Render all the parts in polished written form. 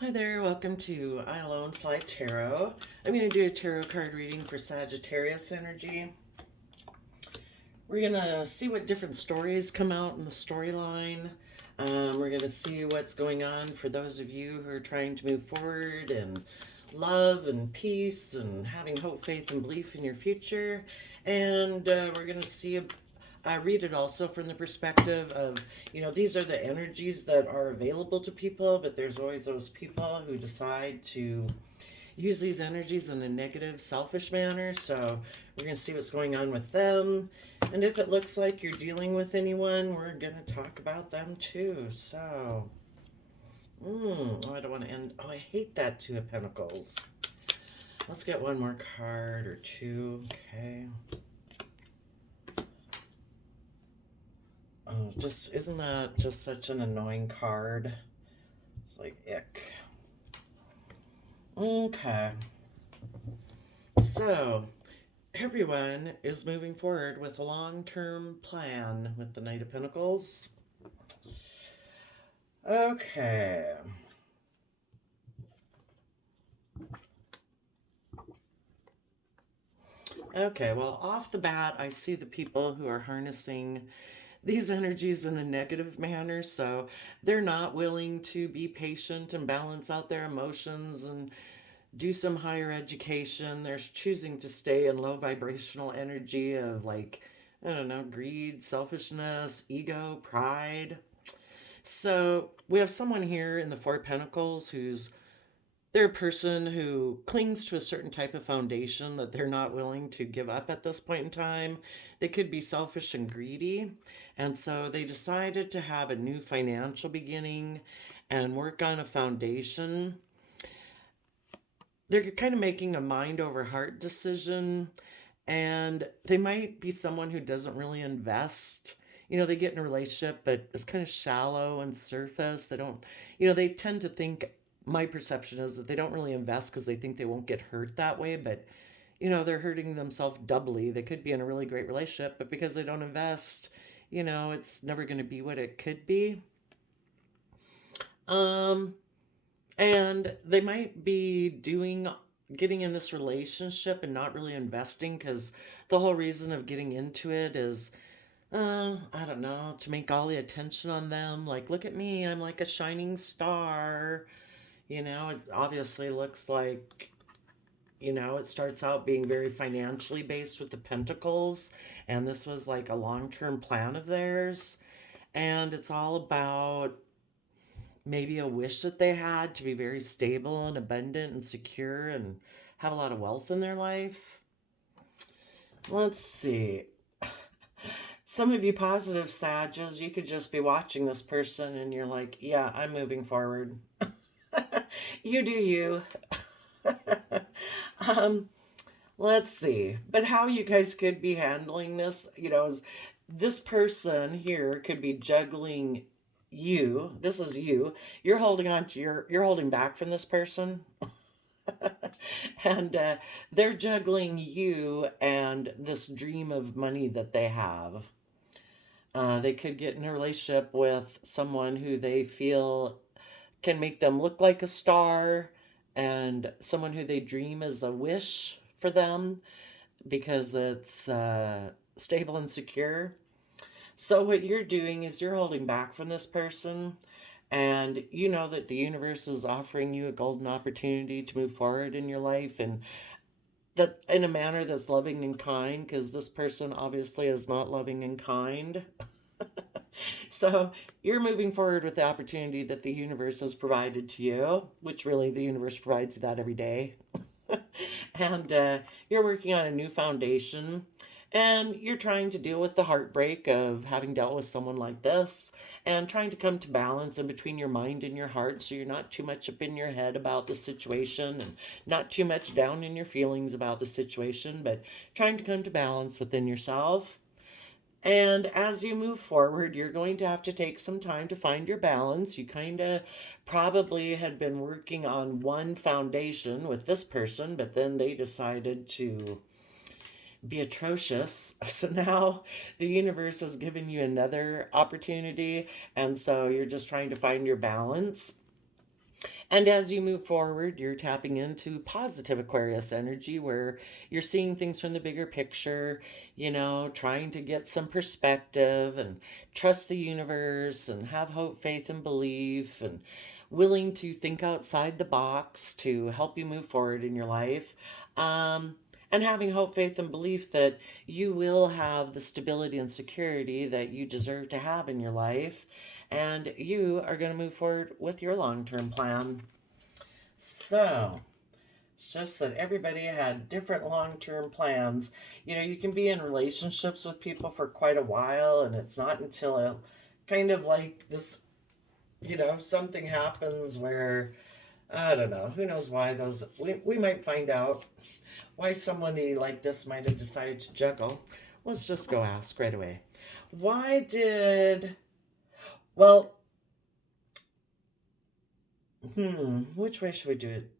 Hi there, welcome to I Alone Fly Tarot. I'm going to do a tarot card reading for Sagittarius energy. We're going to see what different stories come out in the storyline. We're going to see what's going on for those of you who are trying to move forward and love and peace and having hope, faith, and belief in your future. And we're going to see I read it also from the perspective of, these are the energies that are available to people, but there's always those people who decide to use these energies in a negative, selfish manner. So we're going to see what's going on with them. And if it looks like you're dealing with anyone, we're going to talk about them too. So, I don't want to end. Oh, I hate that Two of Pentacles. Let's get one more card or two. Okay. Oh, isn't that just such an annoying card? It's like, ick. Okay. So, everyone is moving forward with a long-term plan with the Knight of Pentacles. Okay. Okay, well, off the bat, I see the people who are harnessing these energies in a negative manner, so they're not willing to be patient and balance out their emotions and do some higher education. They're choosing to stay in low vibrational energy of, like, I don't know, greed, selfishness, ego, pride. So we have someone here in the Four of Pentacles who's they're a person who clings to a certain type of foundation that they're not willing to give up at this point in time. They could be selfish and greedy. And so they decided to have a new financial beginning and work on a foundation. They're kind of making a mind over heart decision. And they might be someone who doesn't really invest. They get in a relationship, but it's kind of shallow and surface. They don't, they tend to think, my perception is that they don't really invest because they think they won't get hurt that way, but they're hurting themselves doubly. They could be in a really great relationship, but because they don't invest, it's never going to be what it could be. Um, and they might be getting in this relationship and not really investing because the whole reason of getting into it is, I don't know, to make all the attention on them. Like, look at me, I'm like a shining star. It obviously looks like, it starts out being very financially based with the Pentacles, and this was like a long-term plan of theirs. And it's all about maybe a wish that they had to be very stable and abundant and secure and have a lot of wealth in their life. Let's see. Some of you positive Sages, you could just be watching this person and you're like, yeah, I'm moving forward. You do you. Let's see. But how you guys could be handling this, is this person here could be juggling you. This is you. You're holding on to you're holding back from this person. And they're juggling you and this dream of money that they have. They could get in a relationship with someone who they feel can make them look like a star, and someone who they dream is a wish for them because it's stable and secure. So what you're doing is you're holding back from this person, and you know that the universe is offering you a golden opportunity to move forward in your life, and that in a manner that's loving and kind, because this person obviously is not loving and kind. So you're moving forward with the opportunity that the universe has provided to you, which really the universe provides you that every day. And you're working on a new foundation, and you're trying to deal with the heartbreak of having dealt with someone like this and trying to come to balance in between your mind and your heart, so you're not too much up in your head about the situation and not too much down in your feelings about the situation, but trying to come to balance within yourself. And as you move forward, you're going to have to take some time to find your balance. You kind of probably had been working on one foundation with this person, but then they decided to be atrocious. So now the universe has given you another opportunity. And so you're just trying to find your balance. And as you move forward, you're tapping into positive Aquarius energy where you're seeing things from the bigger picture, trying to get some perspective and trust the universe and have hope, faith, and belief, and willing to think outside the box to help you move forward in your life. And having hope, faith, and belief that you will have the stability and security that you deserve to have in your life. And you are going to move forward with your long term plan. So, it's just that everybody had different long term plans. You can be in relationships with people for quite a while, and it's not until kind of like this, something happens where, I don't know, who knows why we might find out why somebody like this might have decided to juggle. Let's just go ask right away. Well, which way should we do it?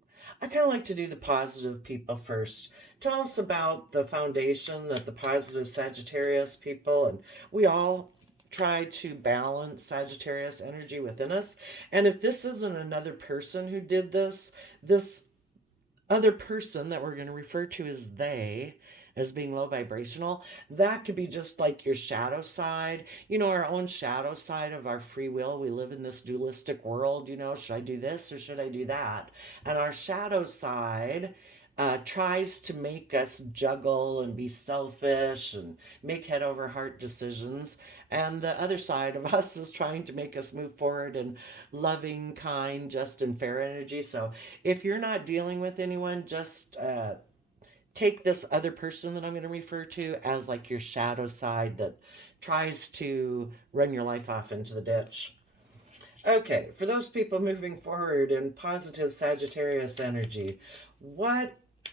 I kind of like to do the positive people first. Tell us about the foundation that the positive Sagittarius people, and we all try to balance Sagittarius energy within us. And if this isn't another person who did this other person that we're going to refer to as they, as being low vibrational, that could be just like your shadow side, our own shadow side of our free will. We live in this dualistic world, should I do this or should I do that? And our shadow side tries to make us juggle and be selfish and make head over heart decisions. And the other side of us is trying to make us move forward in loving, kind, just, and fair energy. So if you're not dealing with anyone, just take this other person that I'm going to refer to as like your shadow side that tries to run your life off into the ditch. Okay, for those people moving forward in positive Sagittarius energy,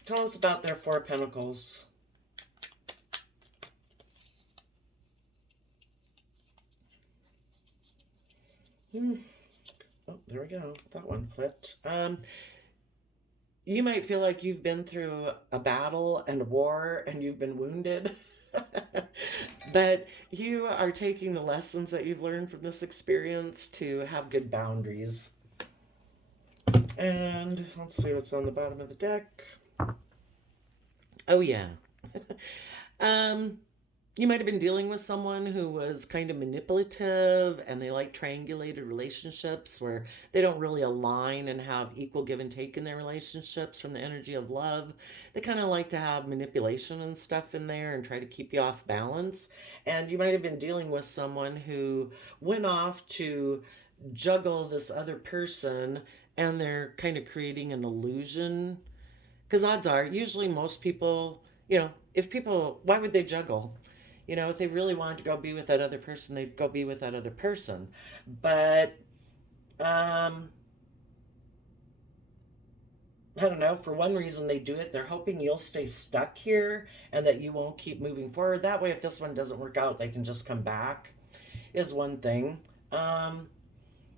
tell us about their Four of Pentacles. Oh, there we go. That one flipped. You might feel like you've been through a battle and a war and you've been wounded. But you are taking the lessons that you've learned from this experience to have good boundaries. And let's see what's on the bottom of the deck. Oh, yeah. You might have been dealing with someone who was kind of manipulative and they like triangulated relationships where they don't really align and have equal give and take in their relationships from the energy of love. They kind of like to have manipulation and stuff in there and try to keep you off balance. And you might have been dealing with someone who went off to juggle this other person and they're kind of creating an illusion. Because odds are, usually most people, why would they juggle? If they really wanted to go be with that other person, they'd go be with that other person. But, I don't know, for one reason they do it, they're hoping you'll stay stuck here and that you won't keep moving forward. That way, if this one doesn't work out, they can just come back, is one thing.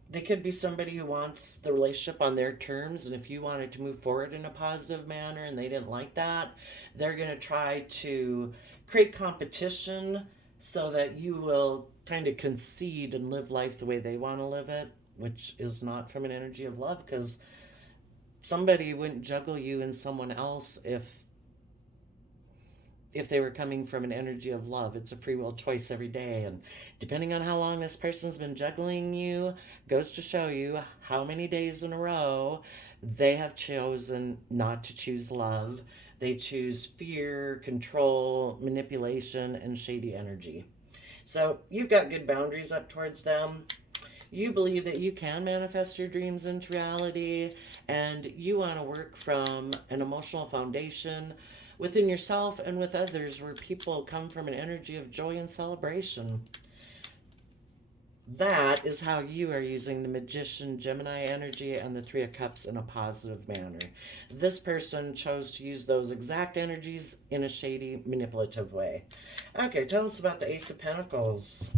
They could be somebody who wants the relationship on their terms, and if you wanted to move forward in a positive manner and they didn't like that, they're going to try to create competition so that you will kind of concede and live life the way they want to live it, which is not from an energy of love, because somebody wouldn't juggle you and someone else if they were coming from an energy of love. It's a free will choice every day. And depending on how long this person's been juggling you, goes to show you how many days in a row they have chosen not to choose love. They choose fear, control, manipulation, and shady energy. So you've got good boundaries up towards them. You believe that you can manifest your dreams into reality, and you want to work from an emotional foundation within yourself and with others where people come from an energy of joy and celebration. That is how you are using the Magician Gemini energy and the Three of Cups in a positive manner. This person chose to use those exact energies in a shady, manipulative way. Okay, tell us about the Ace of Pentacles.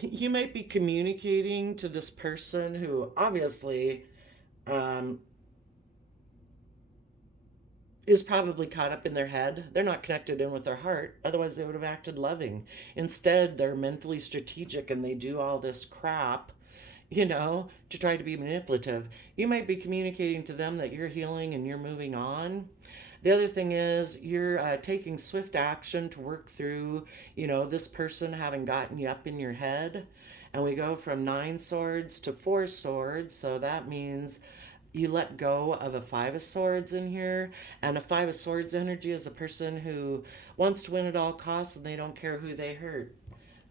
You might be communicating to this person who obviously is probably caught up in their head. They're not connected in with their heart. Otherwise, they would have acted loving. Instead, they're mentally strategic and they do all this crap, to try to be manipulative. You might be communicating to them that you're healing and you're moving on. The other thing is you're taking swift action to work through, this person having gotten you up in your head. And we go from 9 swords to 4 swords. So that means you let go of a 5 of swords in here. And a 5 of swords energy is a person who wants to win at all costs and they don't care who they hurt.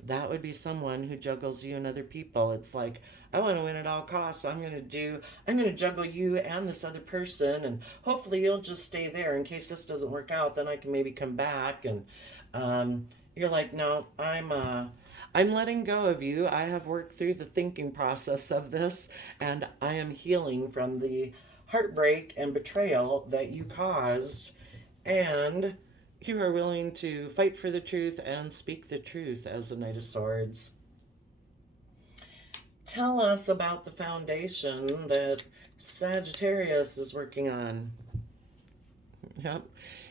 That would be someone who juggles you and other people. It's like, I want to win at all costs, so I'm going to juggle you and this other person, and hopefully you'll just stay there in case this doesn't work out. Then I can maybe come back. And you're like, no, I'm letting go of you. I have worked through the thinking process of this, and I am healing from the heartbreak and betrayal that you caused. And you are willing to fight for the truth and speak the truth as a Knight of Swords. Tell us about the foundation that Sagittarius is working on. Yep.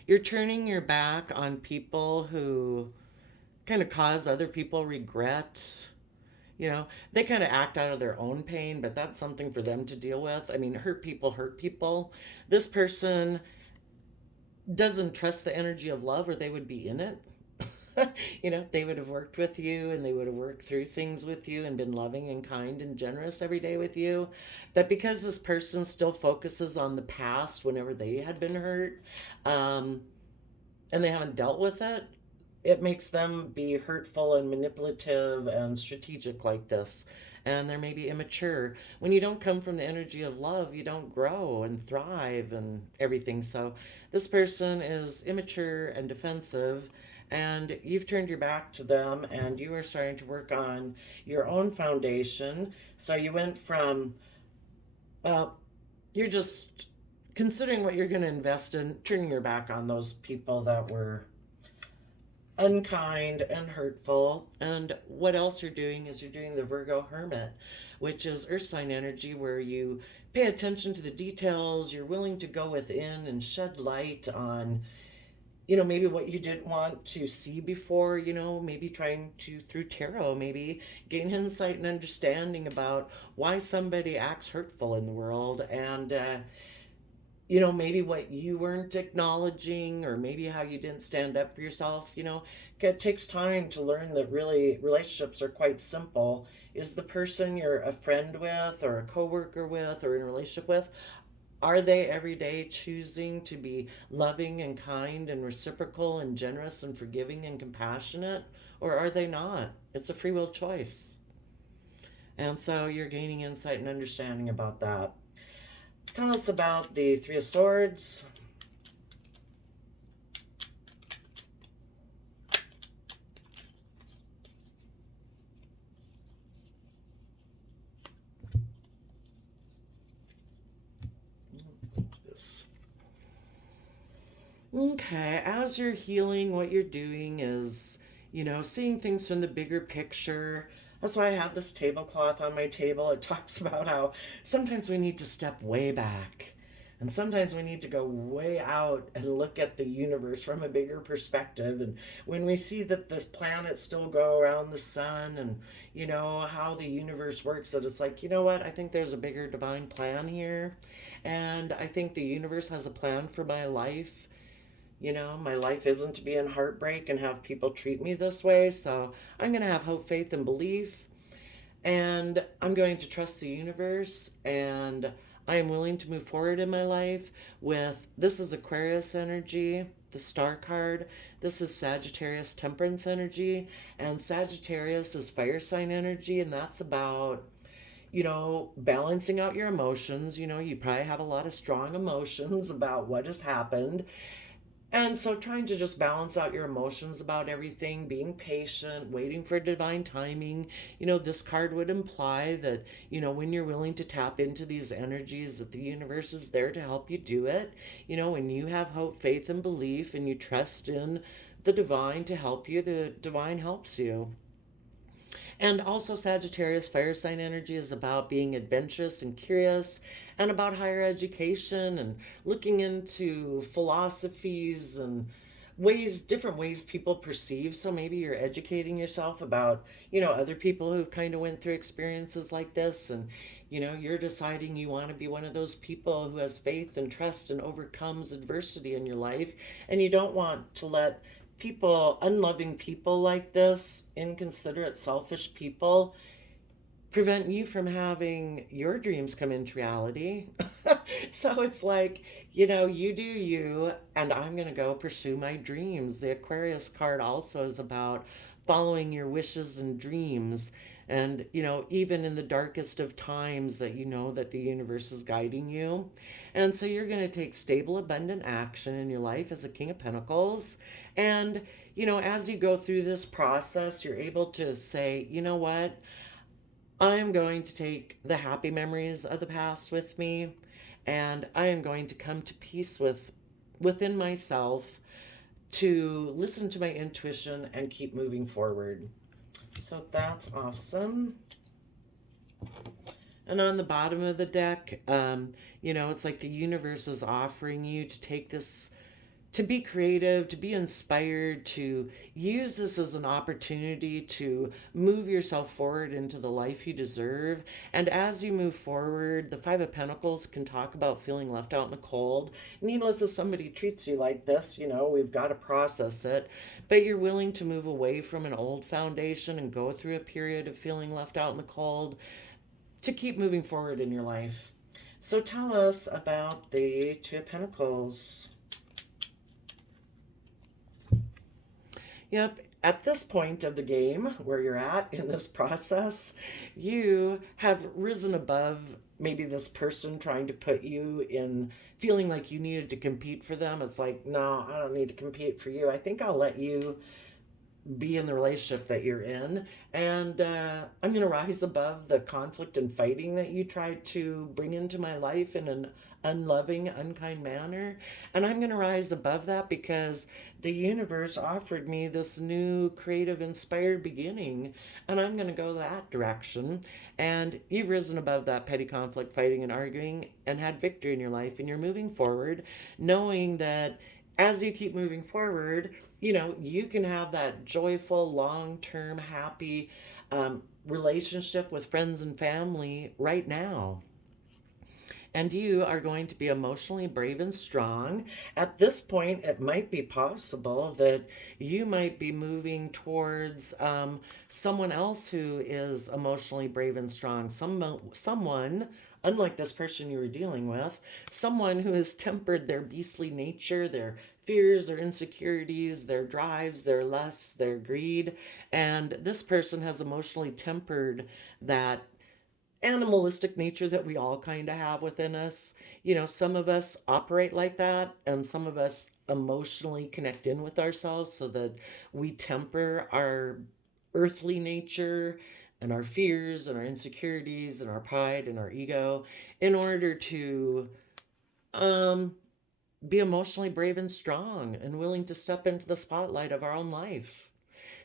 You're turning your back on people who kind of cause other people regret. They kind of act out of their own pain, but that's something for them to deal with. I mean, hurt people hurt people. This person doesn't trust the energy of love or they would be in it. They would have worked with you and they would have worked through things with you and been loving and kind and generous every day with you. But because this person still focuses on the past whenever they had been hurt, and they haven't dealt with it, it makes them be hurtful and manipulative and strategic like this. And they're maybe immature. When you don't come from the energy of love, you don't grow and thrive and everything. So this person is immature and defensive, and you've turned your back to them and you are starting to work on your own foundation. So you went from, you're just considering what you're going to invest in, turning your back on those people that were unkind and hurtful. And what else you're doing is you're doing the Virgo Hermit, which is earth sign energy, where you pay attention to the details. You're willing to go within and shed light on, maybe what you didn't want to see before, maybe trying to, through tarot, maybe gain insight and understanding about why somebody acts hurtful in the world. And maybe what you weren't acknowledging, or maybe how you didn't stand up for yourself. It takes time to learn that really relationships are quite simple. Is the person you're a friend with or a coworker with or in a relationship with, are they every day choosing to be loving and kind and reciprocal and generous and forgiving and compassionate, or are they not? It's a free will choice. And so you're gaining insight and understanding about that. Tell us about the 3 of Swords. Okay, as you're healing, what you're doing is, seeing things from the bigger picture. That's why I have this tablecloth on my table. It talks about how sometimes we need to step way back. And sometimes we need to go way out and look at the universe from a bigger perspective. And when we see that this planets still go around the sun, and, how the universe works, that it's like, what? I think there's a bigger divine plan here. And I think the universe has a plan for my life. My life isn't to be in heartbreak and have people treat me this way. So I'm going to have hope, faith, and belief. And I'm going to trust the universe. And I am willing to move forward in my life with, this is Aquarius energy, the star card. This is Sagittarius temperance energy. And Sagittarius is fire sign energy. And that's about, balancing out your emotions. You probably have a lot of strong emotions about what has happened. And so trying to just balance out your emotions about everything, being patient, waiting for divine timing. This card would imply that, when you're willing to tap into these energies, that the universe is there to help you do it. When you have hope, faith, and belief, and you trust in the divine to help you, the divine helps you. And also, Sagittarius fire sign energy is about being adventurous and curious, and about higher education and looking into philosophies and different ways people perceive. So maybe you're educating yourself about, other people who've kind of went through experiences like this. And, you're deciding you want to be one of those people who has faith and trust and overcomes adversity in your life. And you don't want to let unloving people like this, inconsiderate, selfish people, prevent you from having your dreams come into reality. So it's like, you do you, and I'm going to go pursue my dreams. The Aquarius card also is about following your wishes and dreams. And, even in the darkest of times, that that the universe is guiding you. And so you're going to take stable, abundant action in your life as a King of Pentacles. And, as you go through this process, you're able to say, you know what? I'm going to take the happy memories of the past with me, and I am going to come to peace within myself, to listen to my intuition and keep moving forward. So that's awesome. And on the bottom of the deck, it's like the universe is offering you to take this, to be creative, to be inspired, to use this as an opportunity to move yourself forward into the life you deserve. And as you move forward, the Five of Pentacles can talk about feeling left out in the cold. Needless, if somebody treats you like this, we've got to process it. But you're willing to move away from an old foundation and go through a period of feeling left out in the cold to keep moving forward in your life. So tell us about the Two of Pentacles. Yep. At this point of the game, where you're at in this process, you have risen above maybe this person trying to put you in feeling like you needed to compete for them. It's like, no, I don't need to compete for you. I think I'll let you be in the relationship that you're in. And I'm going to rise above the conflict and fighting that you tried to bring into my life in an unloving, unkind manner. And I'm going to rise above that because the universe offered me this new creative, inspired beginning. And I'm going to go that direction. And you've risen above that petty conflict, fighting, and arguing, and had victory in your life. And you're moving forward, knowing that as you keep moving forward, you can have that joyful, long-term, happy relationship with friends and family right now. And you are going to be emotionally brave and strong. At this point, it might be possible that you might be moving towards someone else who is emotionally brave and strong. Someone, unlike this person you were dealing with, someone who has tempered their beastly nature, their fears, their insecurities, their drives, their lusts, their greed. And this person has emotionally tempered that animalistic nature that we all kind of have within us. Some of us operate like that, and some of us emotionally connect in with ourselves so that we temper our earthly nature and our fears and our insecurities and our pride and our ego in order to be emotionally brave and strong and willing to step into the spotlight of our own life.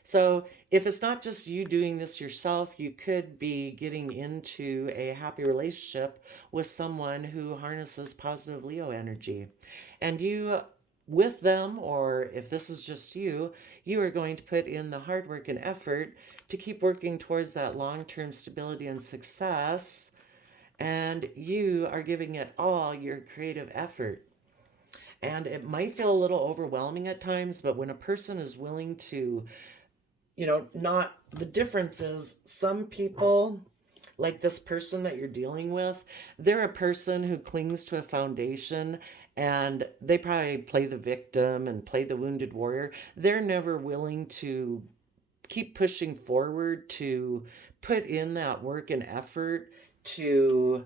So if it's not just you doing this yourself, you could be getting into a happy relationship with someone who harnesses positive Leo energy. And you, with them, or if this is just you, you are going to put in the hard work and effort to keep working towards that long-term stability and success. And you are giving it all your creative effort. And it might feel a little overwhelming at times, but when a person is willing to, not, the difference is some people, like this person that you're dealing with, they're a person who clings to a foundation and they probably play the victim and play the wounded warrior. They're never willing to keep pushing forward, to put in that work and effort to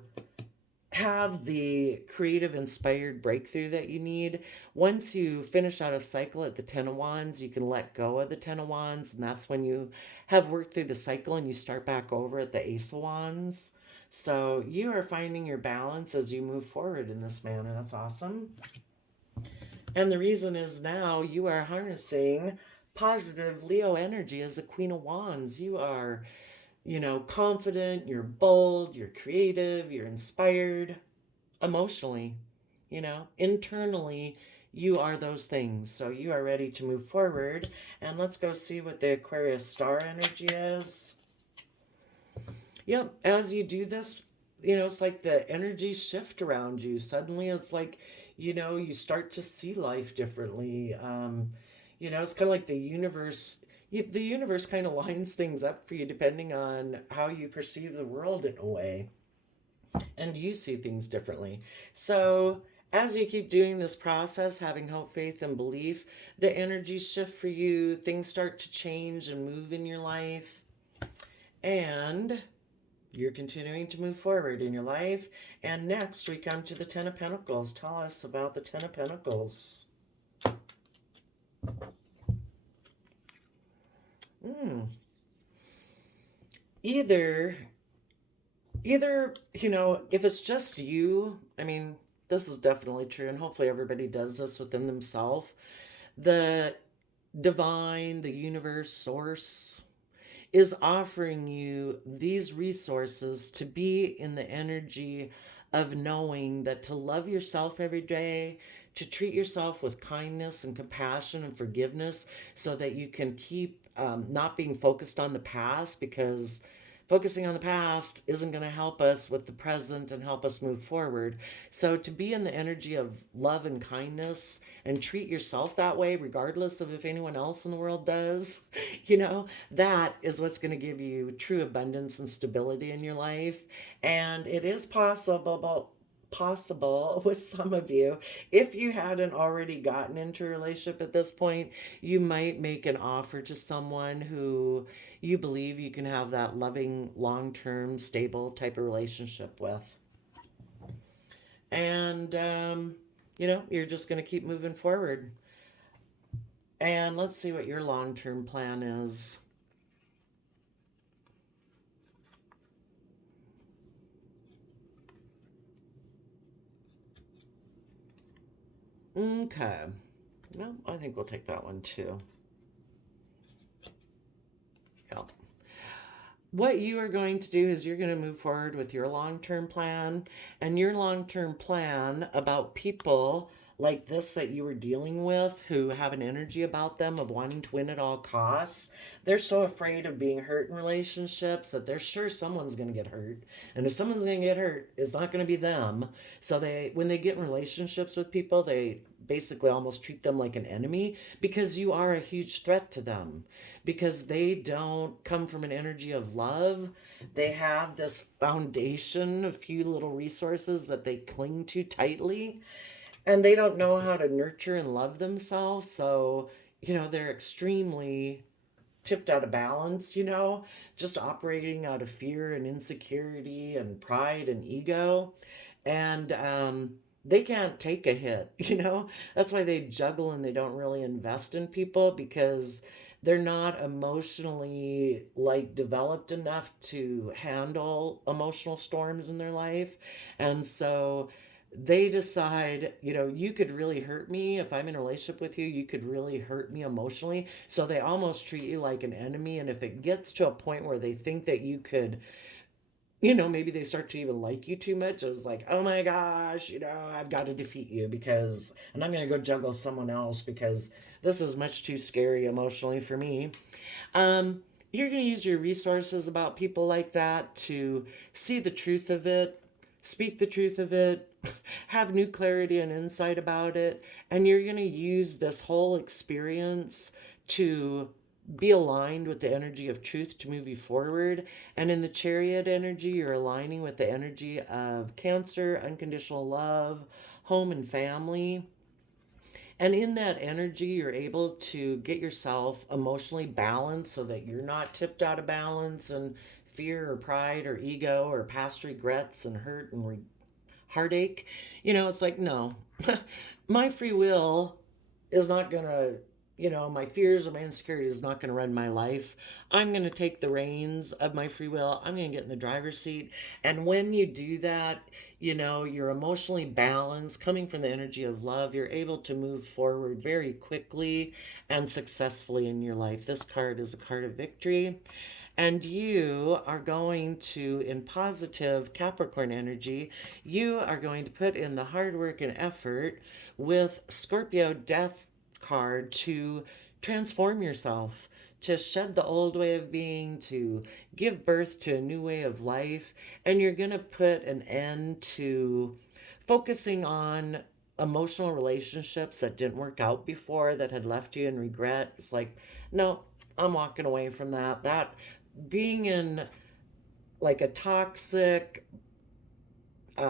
have the creative, inspired breakthrough that you need. Once you finish out a cycle at the Ten of Wands, you can let go of the Ten of Wands, and that's when you have worked through the cycle and you start back over at the Ace of Wands. So you are finding your balance as you move forward in this manner. That's awesome. And the reason is now you are harnessing positive Leo energy as the Queen of Wands. You are confident, you're bold, you're creative, you're inspired emotionally, internally, you are those things. So you are ready to move forward. And let's go see what the Aquarius star energy is. Yep, as you do this, it's like the energies shift around you. Suddenly it's like, you start to see life differently. It's kind of like the universe kind of lines things up for you depending on how you perceive the world in a way. And you see things differently. So, as you keep doing this process, having hope, faith, and belief, the energies shift for you, things start to change and move in your life, and you're continuing to move forward in your life. And next, we come to the Ten of Pentacles. Tell us about the Ten of Pentacles. Either if it's just you, I mean, this is definitely true, and hopefully everybody does this within themselves. The divine, the universe, source is offering you these resources to be in the energy of knowing that to love yourself every day, to treat yourself with kindness and compassion and forgiveness so that you can keep not being focused on the past, because focusing on the past isn't going to help us with the present and help us move forward. So to be in the energy of love and kindness and treat yourself that way, regardless of if anyone else in the world does, that is what's going to give you true abundance and stability in your life. And it is possible with some of you, if you hadn't already gotten into a relationship at this point, you might make an offer to someone who you believe you can have that loving, long-term, stable type of relationship with. And you're just going to keep moving forward. And let's see what your long-term plan is. Okay. No, I think we'll take that one too. Yeah. What you are going to do is you're going to move forward with your long-term plan, and your long-term plan about people like this that you were dealing with who have an energy about them of wanting to win at all costs. They're so afraid of being hurt in relationships that they're sure someone's going to get hurt. And if someone's going to get hurt, it's not going to be them. So when they get in relationships with people, they basically almost treat them like an enemy, because you are a huge threat to them, because they don't come from an energy of love. They have this foundation, a few little resources that they cling to tightly, and they don't know how to nurture and love themselves. So, they're extremely tipped out of balance, just operating out of fear and insecurity and pride and ego. And they can't take a hit, That's why they juggle and they don't really invest in people, because they're not emotionally like developed enough to handle emotional storms in their life. And so they decide, you could really hurt me. If I'm in a relationship with you, you could really hurt me emotionally. So they almost treat you like an enemy. And if it gets to a point where they think that you could, maybe they start to even like you too much, it's like, oh my gosh, I've got to defeat you, and I'm going to go juggle someone else because this is much too scary emotionally for me. You're going to use your resources about people like that to see the truth of it, speak the truth of it, have new clarity and insight about it. And you're going to use this whole experience to be aligned with the energy of truth to move you forward. And in the Chariot energy, you're aligning with the energy of Cancer, unconditional love, home and family. And in that energy, you're able to get yourself emotionally balanced so that you're not tipped out of balance and fear or pride or ego or past regrets and hurt and heartache. It's like, no, my free will is not going to, my fears or my insecurity is not going to run my life. I'm going to take the reins of my free will. I'm going to get in the driver's seat. And when you do that, you're emotionally balanced, coming from the energy of love. You're able to move forward very quickly and successfully in your life. This card is a card of victory. And you are going to, in positive Capricorn energy, you are going to put in the hard work and effort with Scorpio death card to transform yourself, to shed the old way of being, to give birth to a new way of life. And you're going to put an end to focusing on emotional relationships that didn't work out before, that had left you in regret. It's like, no, I'm walking away from that. That being in like a toxic,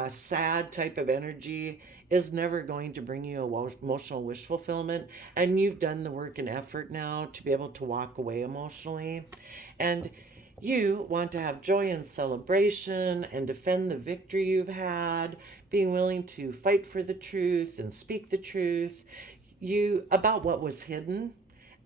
sad type of energy is never going to bring you emotional wish fulfillment. And you've done the work and effort now to be able to walk away emotionally. And you want to have joy and celebration and defend the victory you've had, being willing to fight for the truth and speak the truth about what was hidden,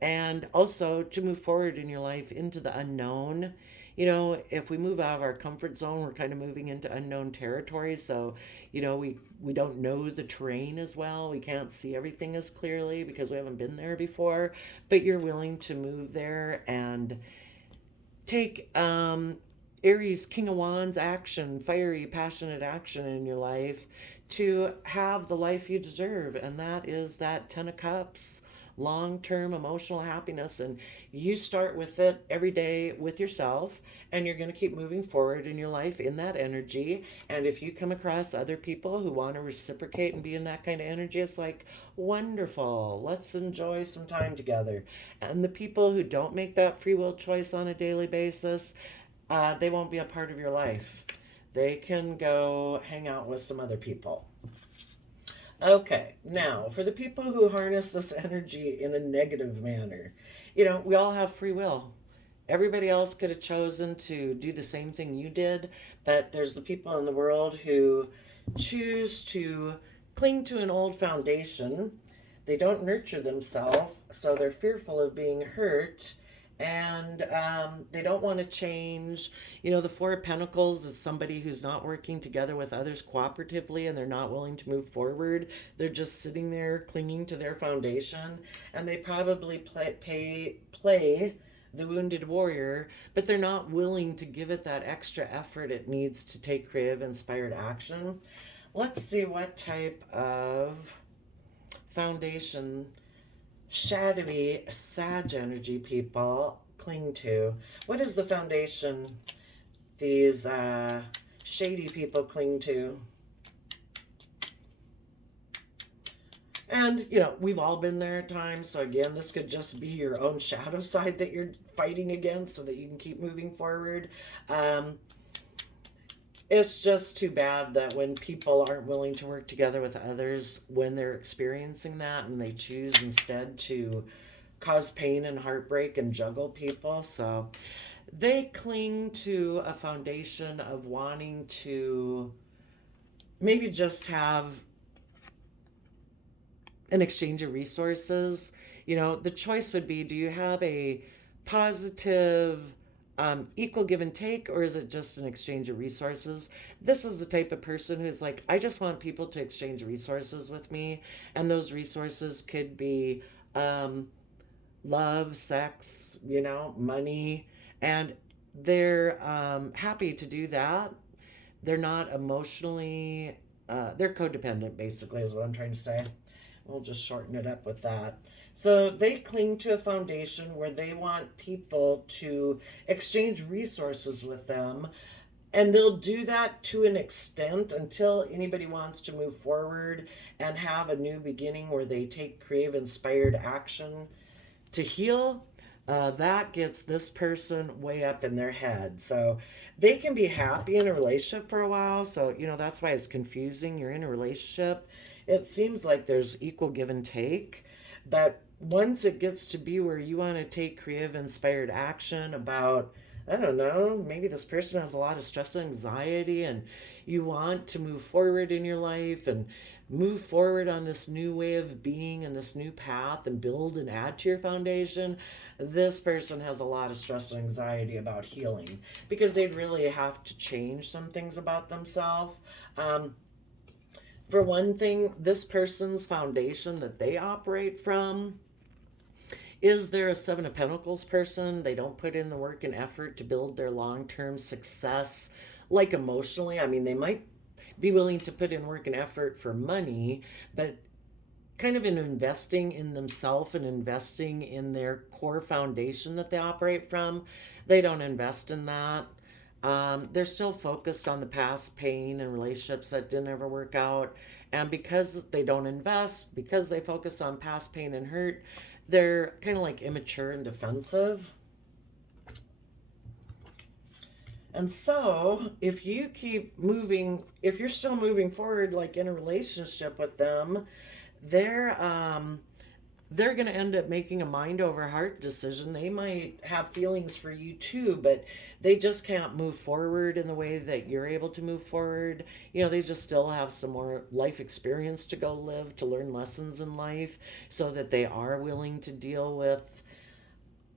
and also to move forward in your life into the unknown. If we move out of our comfort zone, we're kind of moving into unknown territory. So, we don't know the terrain as well. We can't see everything as clearly because we haven't been there before. But you're willing to move there and take Aries, King of Wands action, fiery, passionate action in your life to have the life you deserve. And that is that Ten of Cups, long-term emotional happiness. And you start with it every day with yourself, and you're going to keep moving forward in your life in that energy. And if you come across other people who want to reciprocate and be in that kind of energy, it's like, wonderful, let's enjoy some time together. And the people who don't make that free will choice on a daily basis, they won't be a part of your life. They can go hang out with some other people. Okay, now for the people who harness this energy in a negative manner, we all have free will. Everybody else could have chosen to do the same thing you did, but there's the people in the world who choose to cling to an old foundation. They don't nurture themselves, so they're fearful of being hurt, and they don't want to change. The Four of Pentacles is somebody who's not working together with others cooperatively, and they're not willing to move forward. They're just sitting there clinging to their foundation, and they probably play the wounded warrior, but they're not willing to give it that extra effort it needs to take creative, inspired action. Let's see what type of foundation shadowy Sag energy people cling to. What is the foundation these shady people cling to? And, we've all been there at times. So again, this could just be your own shadow side that you're fighting against so that you can keep moving forward. It's just too bad that when people aren't willing to work together with others when they're experiencing that, and they choose instead to cause pain and heartbreak and juggle people. So they cling to a foundation of wanting to maybe just have an exchange of resources. The choice would be, do you have a positive equal give and take, or is it just an exchange of resources? This is the type of person who's like, I just want people to exchange resources with me, and those resources could be love, sex, money, and they're happy to do that. They're not emotionally, they're codependent, basically, is what I'm trying to say. We'll just shorten it up with that. So they cling to a foundation where they want people to exchange resources with them, and they'll do that to an extent until anybody wants to move forward and have a new beginning where they take creative, inspired action to heal. That gets this person way up in their head. So they can be happy in a relationship for a while. So, that's why it's confusing. You're in a relationship. It seems like there's equal give and take, but once it gets to be where you want to take creative, inspired action about I don't know, maybe this person has a lot of stress and anxiety, and you want to move forward in your life and move forward on this new way of being and this new path and build and add to your foundation. This person has a lot of stress and anxiety about healing because they'd really have to change some things about themselves. Um, for one thing, this person's foundation that they operate from is there a Seven of Pentacles person? They don't put in the work and effort to build their long term success, like emotionally. I mean, they might be willing to put in work and effort for money, but kind of in investing in themselves and investing in their core foundation that they operate from, they don't invest in that. They're still focused on the past pain and relationships that didn't ever work out. And because they don't invest, because they focus on past pain and hurt, they're kind of like immature and defensive. And so, if you keep moving, if you're still moving forward, like in a relationship with them, they're they're going to end up making a mind over heart decision. They might have feelings for you too, but they just can't move forward in the way that you're able to move forward. You know, they just still have some more life experience to go live, to learn lessons in life, so that they are willing to deal with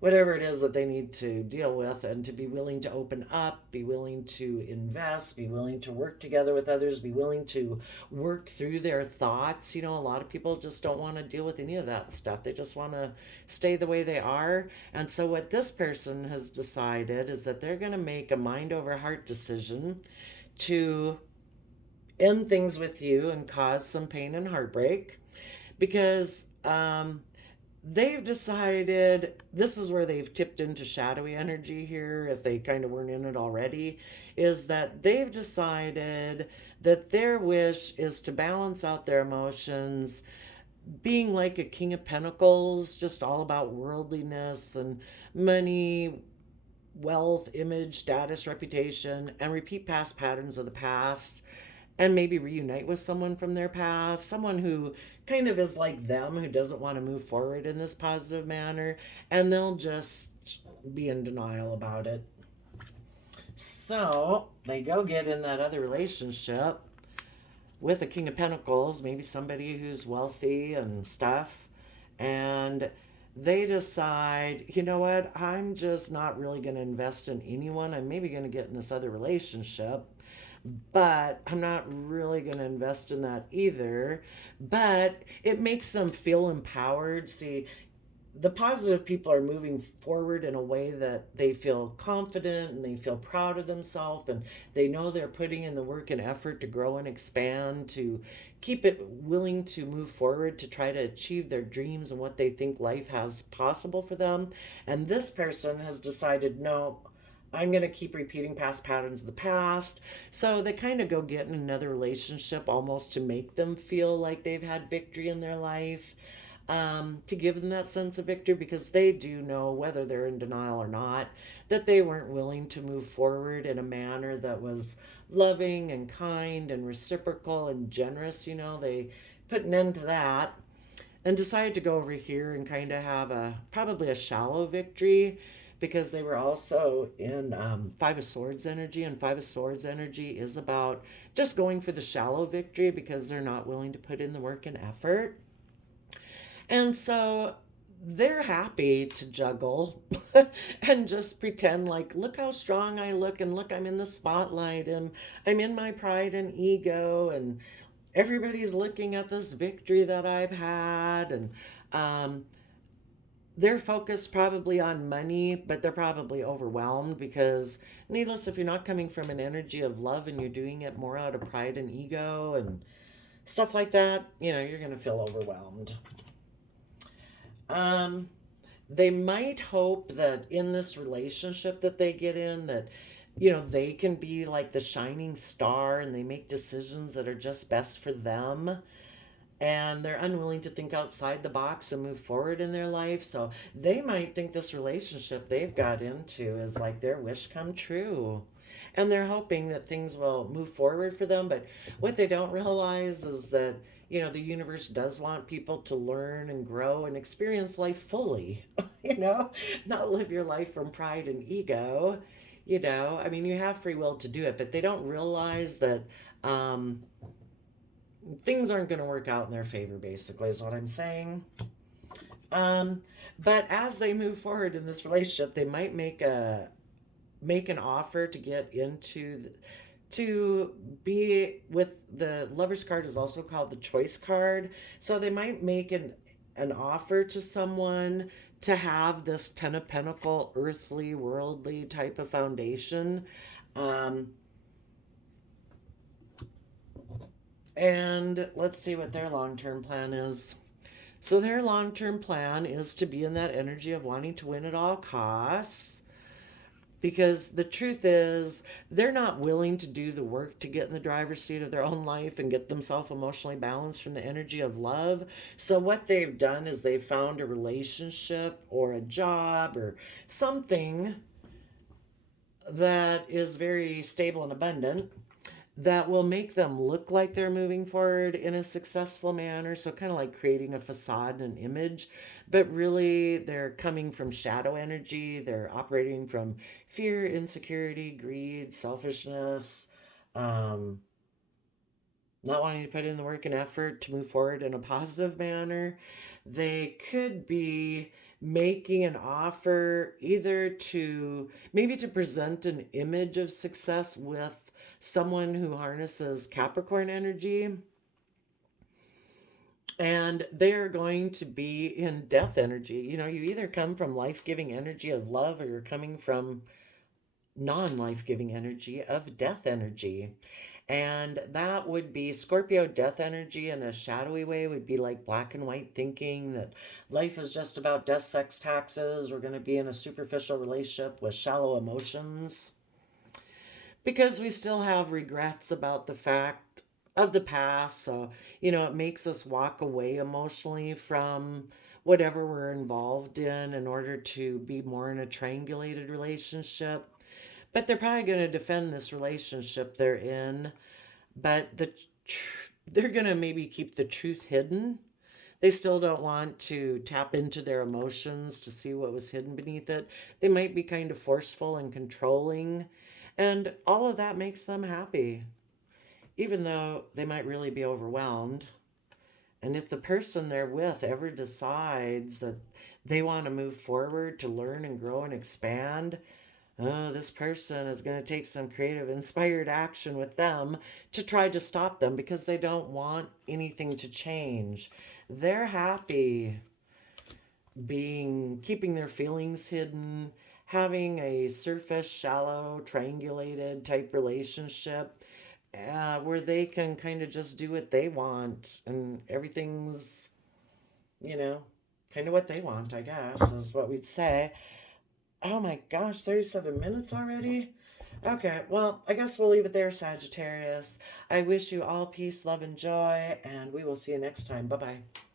whatever it is that they need to deal with, and to be willing to open up, be willing to invest, be willing to work together with others, be willing to work through their thoughts. You know, a lot of people just don't want to deal with any of that stuff. They just want to stay the way they are. And so, what this person has decided is that they're going to make a mind over heart decision to end things with you and cause some pain and heartbreak because they've decided this is where they've tipped into shadowy energy here, if they kind of weren't in it already, is that they've decided that their wish is to balance out their emotions, being like a King of Pentacles, just all about worldliness and money, wealth, image, status, reputation, and repeat past patterns of the past, and maybe reunite with someone from their past, someone who kind of is like them, who doesn't want to move forward in this positive manner, and they'll just be in denial about it. So they go get in that other relationship with a King of Pentacles, maybe somebody who's wealthy and stuff, and they decide, you know what, I'm just not really going to invest in anyone. I'm maybe going to get in this other relationship, but I'm not really going to invest in that either. But it makes them feel empowered. See, the positive people are moving forward in a way that they feel confident and they feel proud of themselves, and they know they're putting in the work and effort to grow and expand, to keep it willing to move forward, to try to achieve their dreams and what they think life has possible for them. And this person has decided, no, I'm going to keep repeating past patterns of the past. So they kind of go get in another relationship almost to make them feel like they've had victory in their life, to give them that sense of victory, because they do know, whether they're in denial or not, that they weren't willing to move forward in a manner that was loving and kind and reciprocal and generous. You know, they put an end to that and decided to go over here and kind of have a probably a shallow victory, because they were also in Five of Swords energy, and Five of Swords energy is about just going for the shallow victory because they're not willing to put in the work and effort. And so they're happy to juggle and just pretend like, look how strong I look, and look, I'm in the spotlight, and I'm in my pride and ego, and everybody's looking at this victory that I've had. And they're focused probably on money, but they're probably overwhelmed because, needless, if you're not coming from an energy of love and you're doing it more out of pride and ego and stuff like that, you know, you're going to feel overwhelmed. Um, they might hope that in this relationship that they get in, that, you know, they can be like the shining star and they make decisions that are just best for them. and they're unwilling to think outside the box and move forward in their life. So they might think this relationship they've got into is like their wish come true. And they're hoping that things will move forward for them. But what they don't realize is that, the universe does want people to learn and grow and experience life fully, not live your life from pride and ego. I mean, you have free will to do it, but they don't realize that um, things aren't going to work out in their favor, basically, is what I'm saying. Um, but as they move forward in this relationship, they might make an offer to get into to be with the Lover's card is also called the Choice card. So they might make an offer to someone to have this Ten of Pentacle, earthly, worldly type of foundation. Um, and let's see what their long-term plan is. So their long-term plan is to be in that energy of wanting to win at all costs. Because the truth is, they're not willing to do the work to get in the driver's seat of their own life and get themselves emotionally balanced from the energy of love. So, what they've done is they've found a relationship or a job or something that is very stable and abundant that will make them look like they're moving forward in a successful manner. So, kind of like creating a facade and an image, but really they're coming from shadow energy. They're operating from fear, insecurity, greed, selfishness, um, not wanting to put in the work and effort to move forward in a positive manner. They could be making an offer either to maybe to present an image of success with someone who harnesses Capricorn energy, and they're going to be in death energy. You either come from life-giving energy of love, or you're coming from non-life-giving energy of death energy. And that would be Scorpio death energy in a shadowy way, would be like black and white thinking that life is just about death, sex, taxes. We're going to be in a superficial relationship with shallow emotions because we still have regrets about the fact of the past. So, it makes us walk away emotionally from whatever we're involved in order to be more in a triangulated relationship. But they're probably going to defend this relationship they're in, but they're going to maybe keep the truth hidden. They still don't want to tap into their emotions to see what was hidden beneath it. They might be kind of forceful and controlling, and all of that makes them happy, even though they might really be overwhelmed. And if the person they're with ever decides that they want to move forward to learn and grow and expand, oh, this person is going to take some creative, inspired action with them to try to stop them because they don't want anything to change. They're happy keeping their feelings hidden, having a surface, shallow, triangulated type relationship where they can kind of just do what they want and everything's, you know, kind of what they want, I guess, is what we'd say. Oh my gosh, 37 minutes already? Okay, well, I guess we'll leave it there, Sagittarius. I wish you all peace, love, and joy, and we will see you next time. Bye-bye.